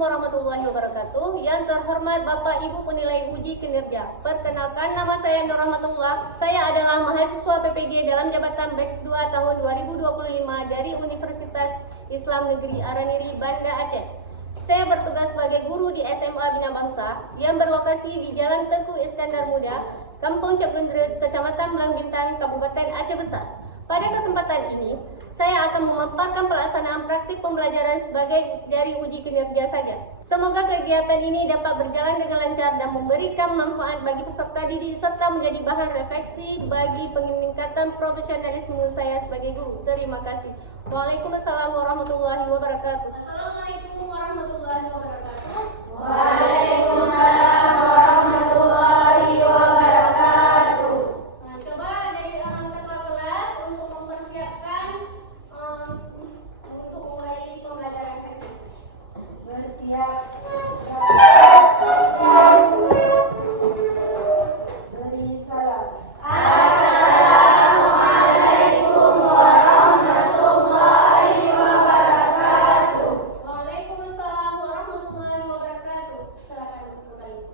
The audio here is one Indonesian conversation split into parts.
warahmatullahi wabarakatuh. Yang terhormat Bapak Ibu penilai uji kinerja. Perkenalkan, nama saya Nur Rahmatullah. Saya adalah mahasiswa PPG dalam jabatan Batch 2 tahun 2025 dari Universitas Islam Negeri Araniri, Banda Aceh. Saya bertugas sebagai guru di SMA Bina Bangsa yang berlokasi di Jalan Tengku Iskandar Muda, Kampung Cok Gendret, Kecamatan Belang Bintang, Kabupaten Aceh Besar. Pada kesempatan ini, saya akan memaparkan pelaksanaan praktik pembelajaran sebagai dari uji kinerja saja. Semoga kegiatan ini dapat berjalan dengan lancar dan memberikan manfaat bagi peserta didik serta menjadi bahan refleksi bagi peningkatan profesionalisme saya sebagai guru. Terima kasih. Waalaikumsalam warahmatullahi wabarakatuh. Assalamualaikum warahmatullahi wabarakatuh. Waalaikumsalam warahmatullahi wabarakatuh. Nah, coba dari ketua kelas untuk mempersiapkan untuk mulai pembelajaran kita. Bersiap. Beri salam. Assalamualaikum warahmatullahi wabarakatuh. Waalaikumsalam warahmatullahi wabarakatuh. Silakan kembali.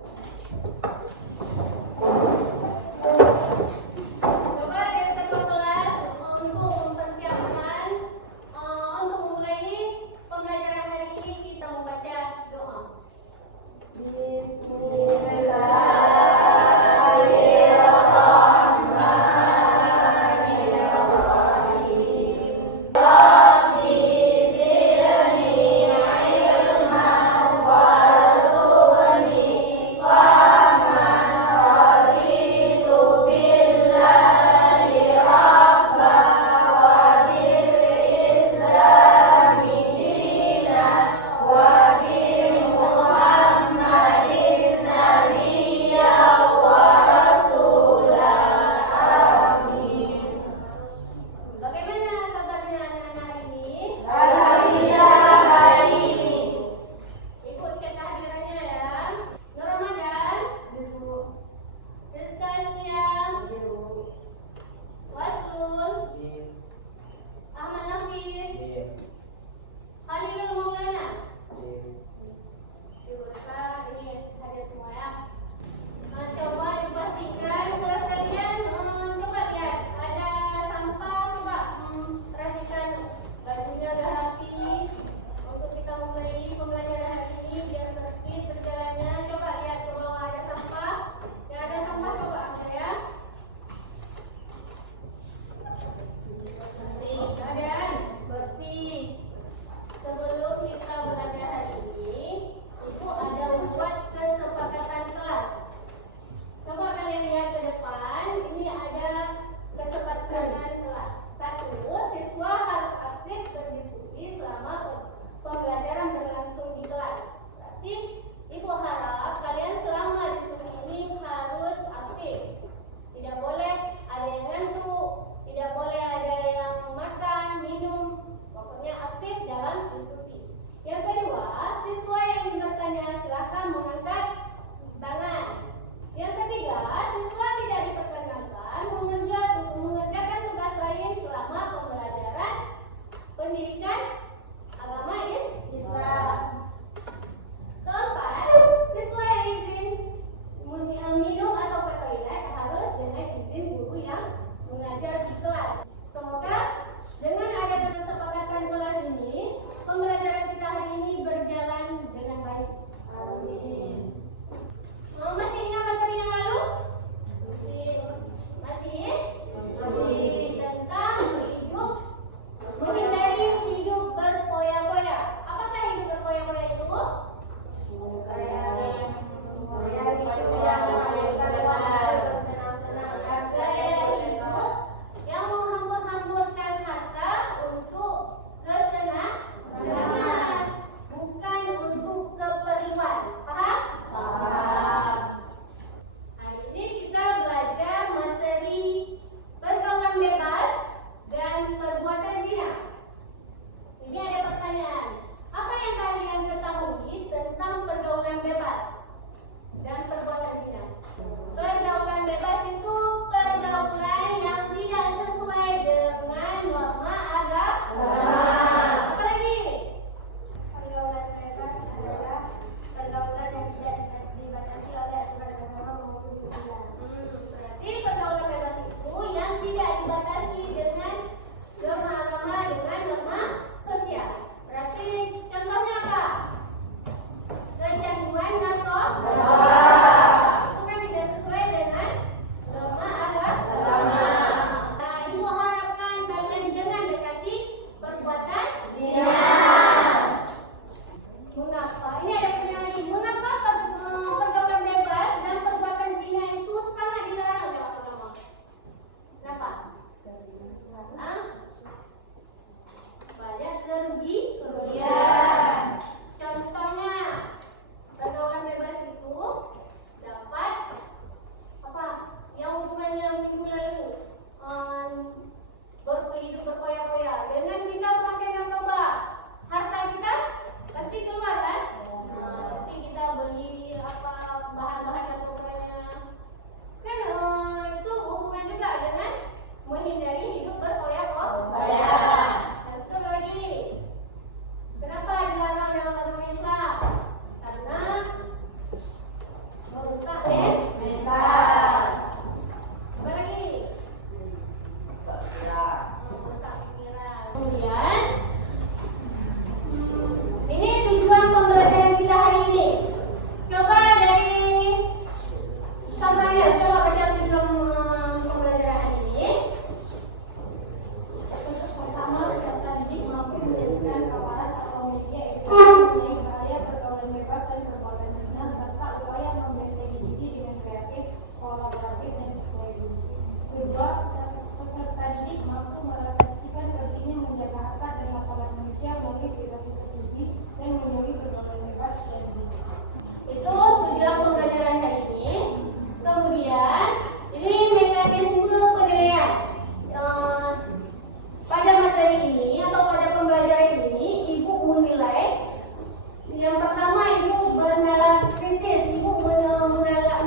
Yang pertama, Ibu bernalar kritis. Ibu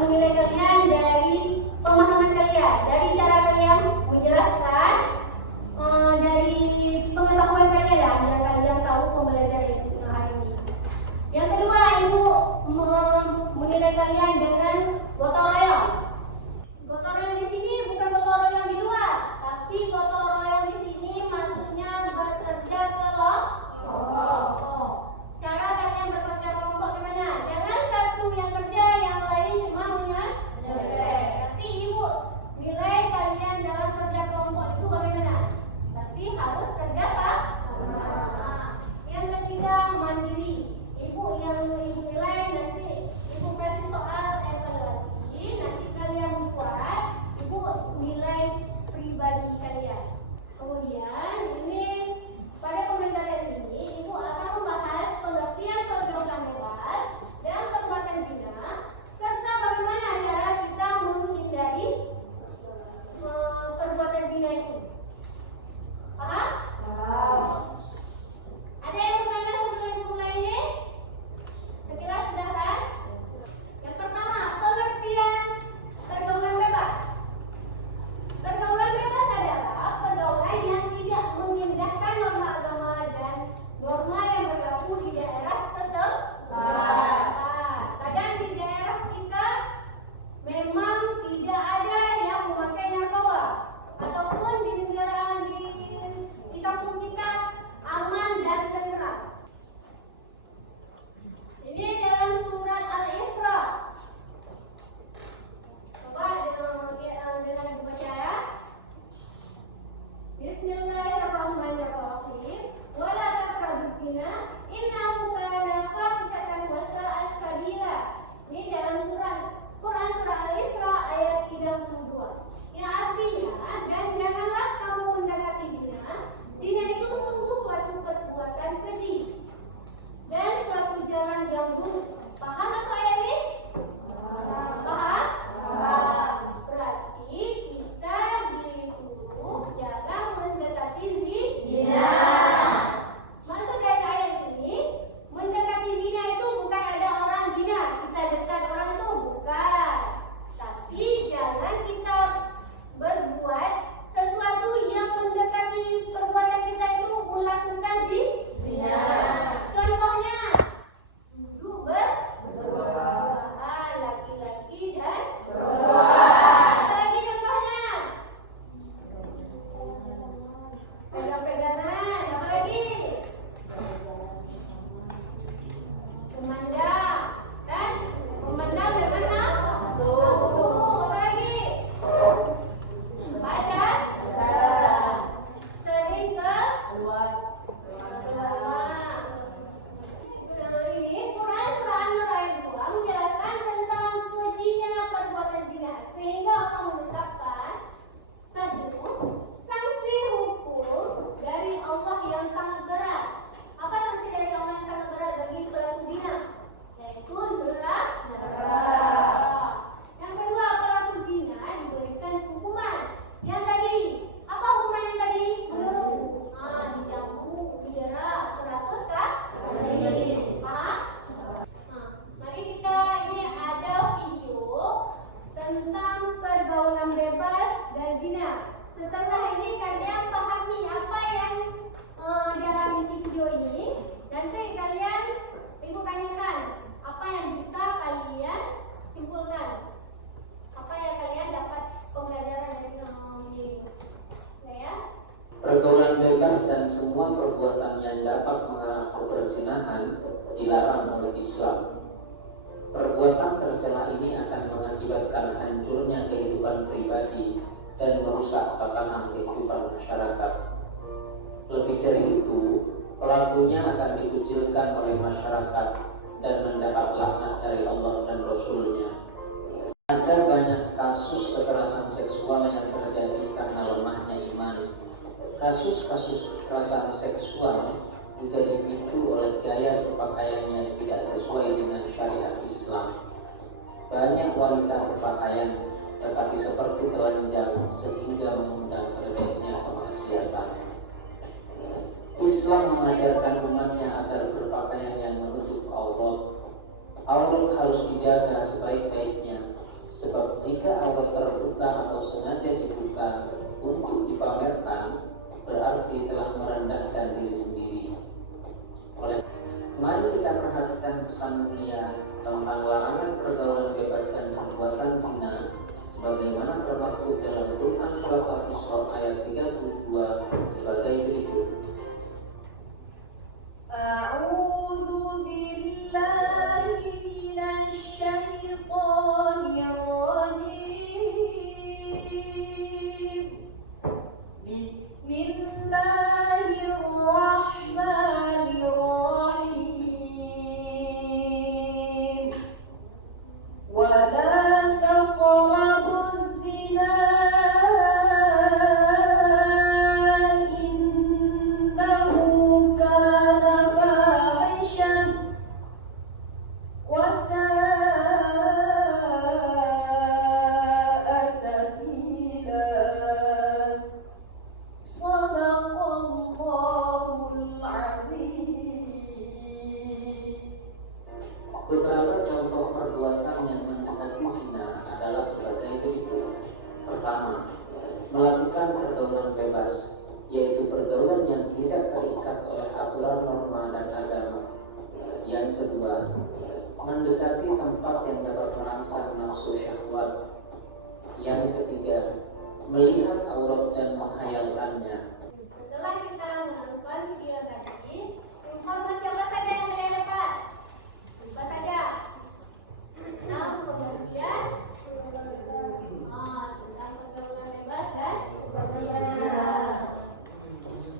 menilai kalian dari pemahaman kalian, dari cara kalian menjelaskan, dari pengetahuan kalian ya, yang kalian tahu pembelajaran hari ini. Yang kedua, Ibu menilai kalian dengan gotong royong. Gotong royong di sini bukan gotong royong di luar, tapi gotong royong di sini maksudnya bekerja kelompok. Cara kalian bekerja kelompok gimana? Jangan satu yang kerja, yang lain cuma menyerah. Nanti Ibu nilai kalian dalam kerja kelompok itu bagaimana? Tapi harus kerja sama. Yang ketiga, mandiri. Ibu yang Ibu nilai nanti Ibu kasih soal evaluasi, nanti kalian buat, Ibu nilai pribadi kalian. Kemudian ini pada pembelajaran ini Ibu akan membahas pengertian pergaulan bebas dan perbuatan zina serta bagaimana cara kita menghindari perbuatan zina itu. Paham? Ada yang bertanya sebelum Ibu mulai ini? Sekilas sudah kan? Yang pertama, pengertian pergaulan bebas. Pergaulan bebas adalah pergaulan yang tidak mengindahkan norma agama dan norma yang berlaku di daerah setempat. Kadang di daerah kita memang tidak ada yang memakai narkoba, ataupun di negara di kampung kita aman dan tenteram. Ini dalam surat Al-Isra. Coba dengan Ibu baca ya. Bismillahirrahmanirrahim. Wala taqrabuz zina innahu kana fahishatan wa sa'a sabila. Ini dalam Quran surah Al-Isra ayat 32. Yang artinya, dan janganlah kamu mendekati zina. Zina itu sungguh suatu perbuatan keji dan suatu jalan yang buruk. Paham maksud ayat ini? Paham? Berarti kita disuruh jangan mendekati zina. Maksud dari ayat ini, mendekati zina itu bukan ada orang zina, kita dekat orang itu bukan. Tapi jangan kita berbuat sesuatu yang mendekati perbuatan kita itu melakukan zina. Contohnya, duduk berduaan laki-laki dan perempuan. Apa lagi contohnya? Pegang-pegangan. Apa lagi? Memandang. Kan? Memandang dengan nafsu. Apa lagi? Baca. Sering keluar. Ini Quran surah An-Nur ayat 2 menjelaskan tentang kejinya perbuatan zina, sehingga Allah menetapkan satu sanksi hukum dari Allah yang sangat berat. Apa sanksi dari Allah yang sangat berat bagi pelaku zina? Yaitu neraka. Yang kedua, pelaku zina diberikan hukuman. Yang tadi, apa hukuman yang tadi? Dicambuk, penjara 100 kali. Paham? Mari kita ini ada video tentang pergaulan bebas dan zina. Setelah ini kalian pahami apa yang dalam isi video ini. Nanti kalian Ibu tanyakan apa yang bisa kalian simpulkan, apa yang kalian dapat pembelajaran dari ini. Ya. Pergaulan bebas dan semua perbuatan yang dapat mengarah ke perzinahan dilarang oleh Islam. Perbuatan tercela ini akan mengakibatkan hancurnya kehidupan pribadi dan merusak tatanan kehidupan masyarakat. Lebih dari itu, pelakunya akan dikucilkan oleh masyarakat dan mendapat laknat dari Allah dan Rasul-Nya. Ada banyak kasus kekerasan seksual yang terjadi karena lemahnya iman. Kasus-kasus kekerasan seksual juga dipicu oleh gaya berpakaian yang tidak sesuai dengan syariat Islam. Banyak wanita berpakaian tetapi seperti telanjang sehingga mengundang terjadinya kemaksiatan. Islam mengajarkan umatnya agar berpakaian yang menutup aurat Aurat harus dijaga sebaik-baiknya, sebab jika aurat terbuka atau sengaja dibuka untuk dipamerkan, berarti telah merendahkan diri sendiri. Mari kita perhatikan pesan mulia tentang larangan pergaulan bebas dan perbuatan zina sebagaimana termaktub dalam Quran Surat Al-Isra ayat 32 sebagai berikut. A'udzu billahi minasy syaithanir rajim. Bismillahirrahmanirrahim. Wala taqrabuz zina innahu kana fahishan wa sa'a sabila. Shadaqallahul azim. Beberapa contoh perbuatan yang mendekati zina adalah sebagai berikut. Pertama, melakukan pergaulan bebas, yaitu pergaulan yang tidak terikat oleh aturan norma dan agama. Yang kedua, mendekati tempat yang dapat merangsang nafsu syahwat. Yang ketiga, melihat aurat dan menghayalkannya. Setelah kita melakukan video tadi, informasi apa saja yang kalian dapat? Apa saja? Tentang pengertian tentang pergaulan bebas dan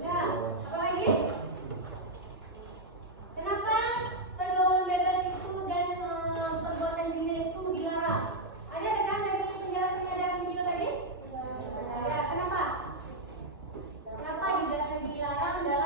ya, apa lagi? Kenapa pergaulan bebas itu dan perbuatan zina itu dilarang? Ada rekan dari penjelasannya dalam video tadi? Ya, kenapa? Kenapa dilarang dalam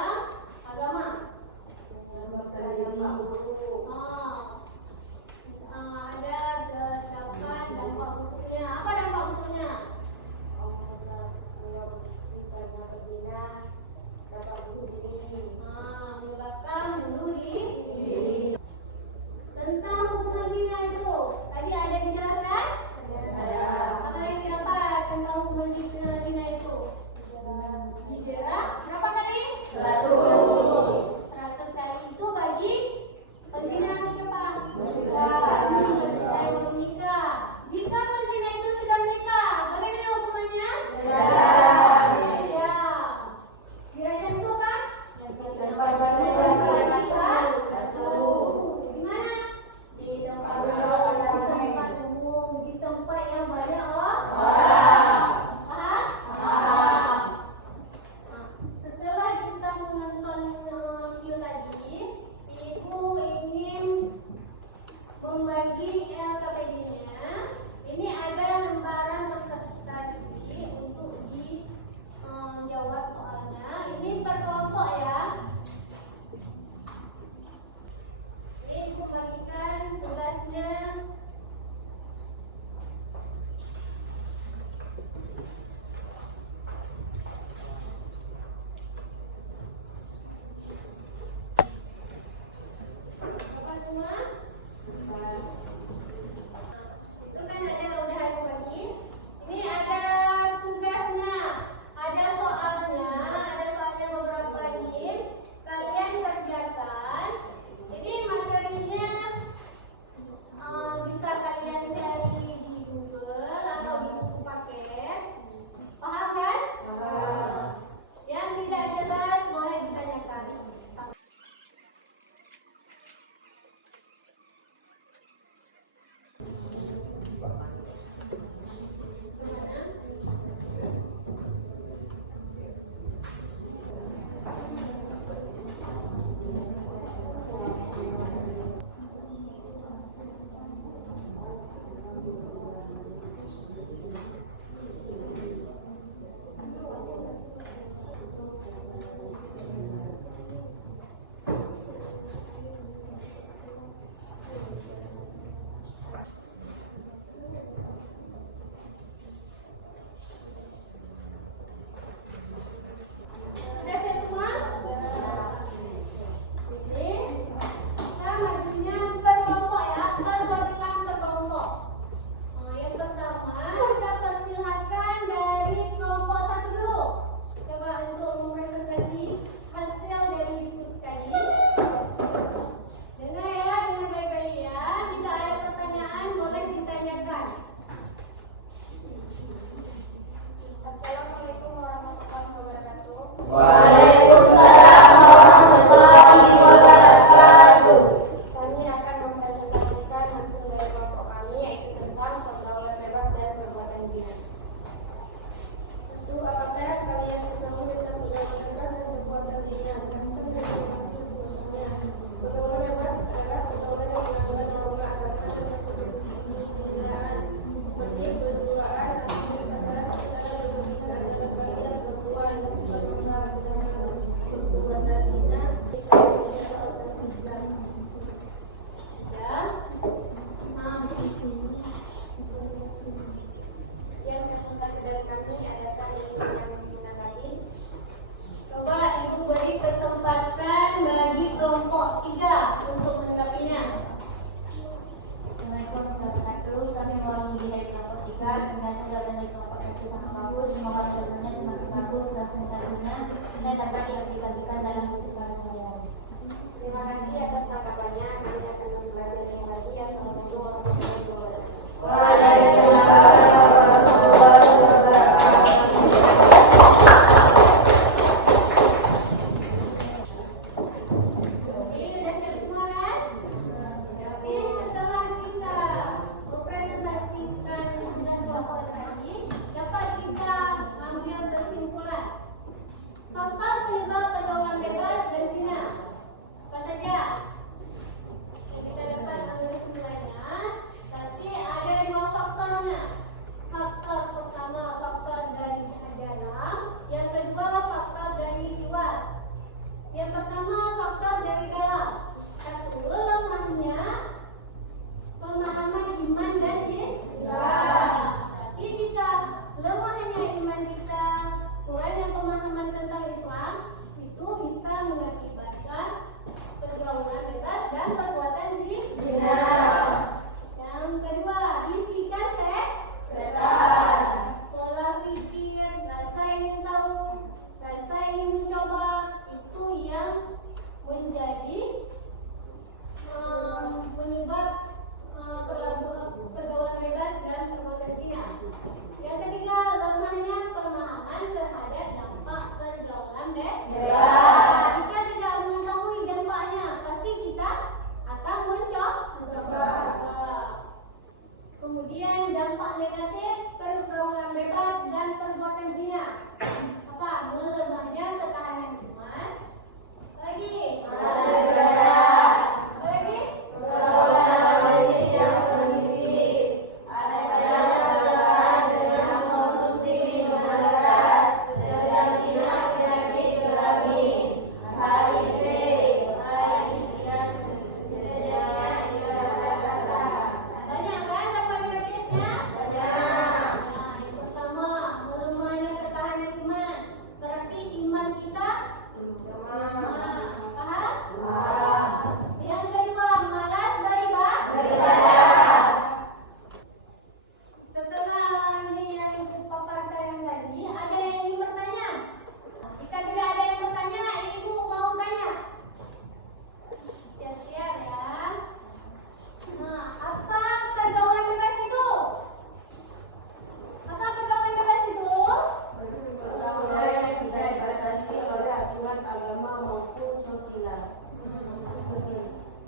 asusila.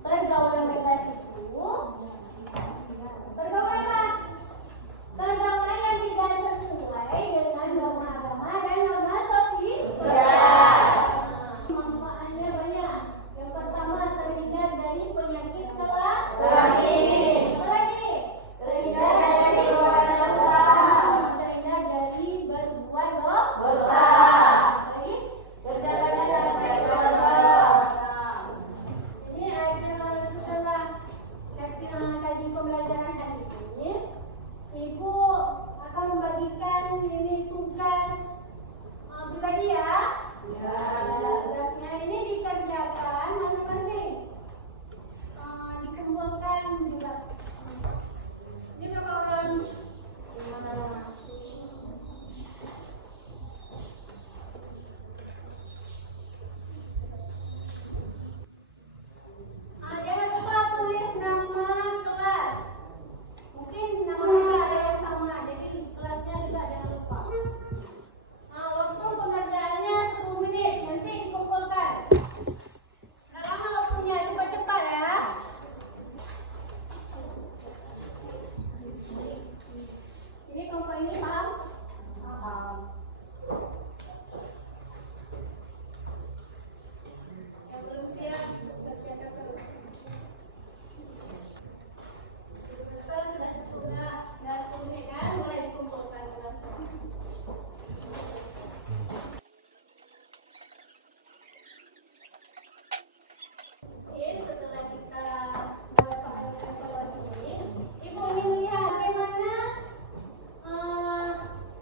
Pergaulan bebas itu pergaulan apa? Pergaulan yang tidak sesuai dengan norma agama dan norma sosial. Manfaatnya banyak. Yang pertama, terhindar dari penyakit kelamin. Apalagi? Terhindar dari dosa. Terhindar dari berbuat dosa. Apalagi? Terhindar dari dosa. Ini setelah kaji pembelajaran hari ini, Ibu akan membagikan ini tugas pribadi ya. Tugasnya ini dikerjakan masing-masing, dikumpulkan juga. Ini berapa orang? Jangan lupa tulis nama kelas. Mungkin nama kita ada yang sama, jadi kelasnya juga jangan lupa. Waktu pengerjaannya 10 menit, nanti dikumpulkan. Nggak lama waktunya, cepat-cepat ya. Ini kelompok ini paham? Paham. Yang belum siap, kerjakan terus. Sudah 10 menit kan, mulai dikumpulkan kelasnya. Oke, setelah kita soal evaluasi ini, Ibu ingin lihat bagaimana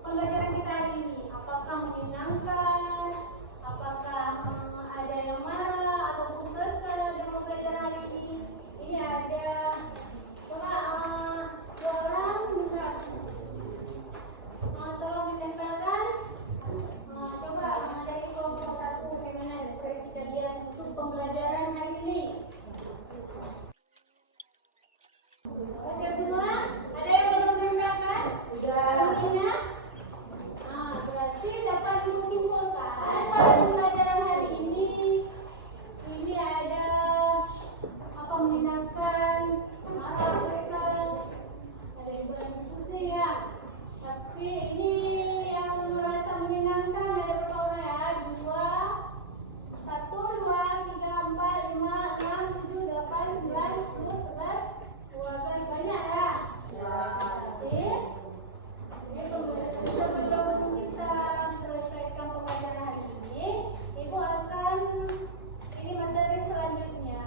pembelajaran kita hari ini. Apakah menyenangkan? Apakah ada yang marah ataupun kesal dengan pembelajaran hari ini? Ini ada coba 2 orang juga. Tolong ditempelkan. Coba dari kelompok 1 bagaimana ekspresi kalian untuk pembelajaran hari ini. Siap semua? Ada yang belum ditempelkan? Buktinya? Berarti dapat disimpulkan pada pembelajaran hari ini ada apa menyenangkan, marah, kesal, ada yang berani pusing ya. Tapi ini yang merasa menyenangkan ada berapa orang ya? 2, 1, 2, 3, 4, 5, 6, 7, 8, 9, 10, 11, 12, banyak ya? Oke. Ini sebelum kita selesaikan pembelajaran hari ini, Ibu akan ini materi selanjutnya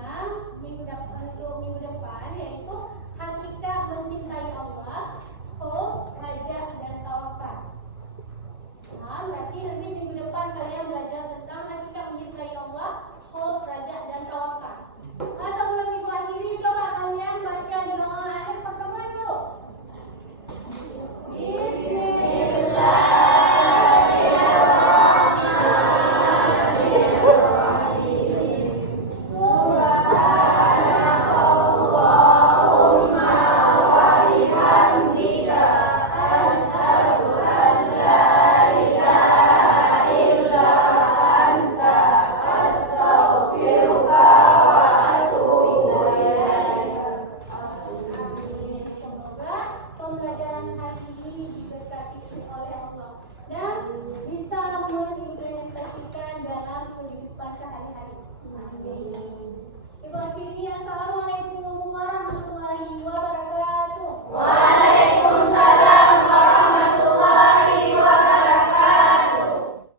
untuk minggu depan, yaitu hakikat mencintai Allah, khauf, raja dan tawakal. Berarti nanti minggu depan kalian belajar tentang hakikat mencintai Allah, khauf, raja dan tawakal. Sebelum Ibu akhiri, coba kalian baca doa akhir pertemuan dulu. Semoga pembelajaran hari ini diberkati oleh Allah dan bisa mengimplementasikan dalam kehidupan sehari-hari.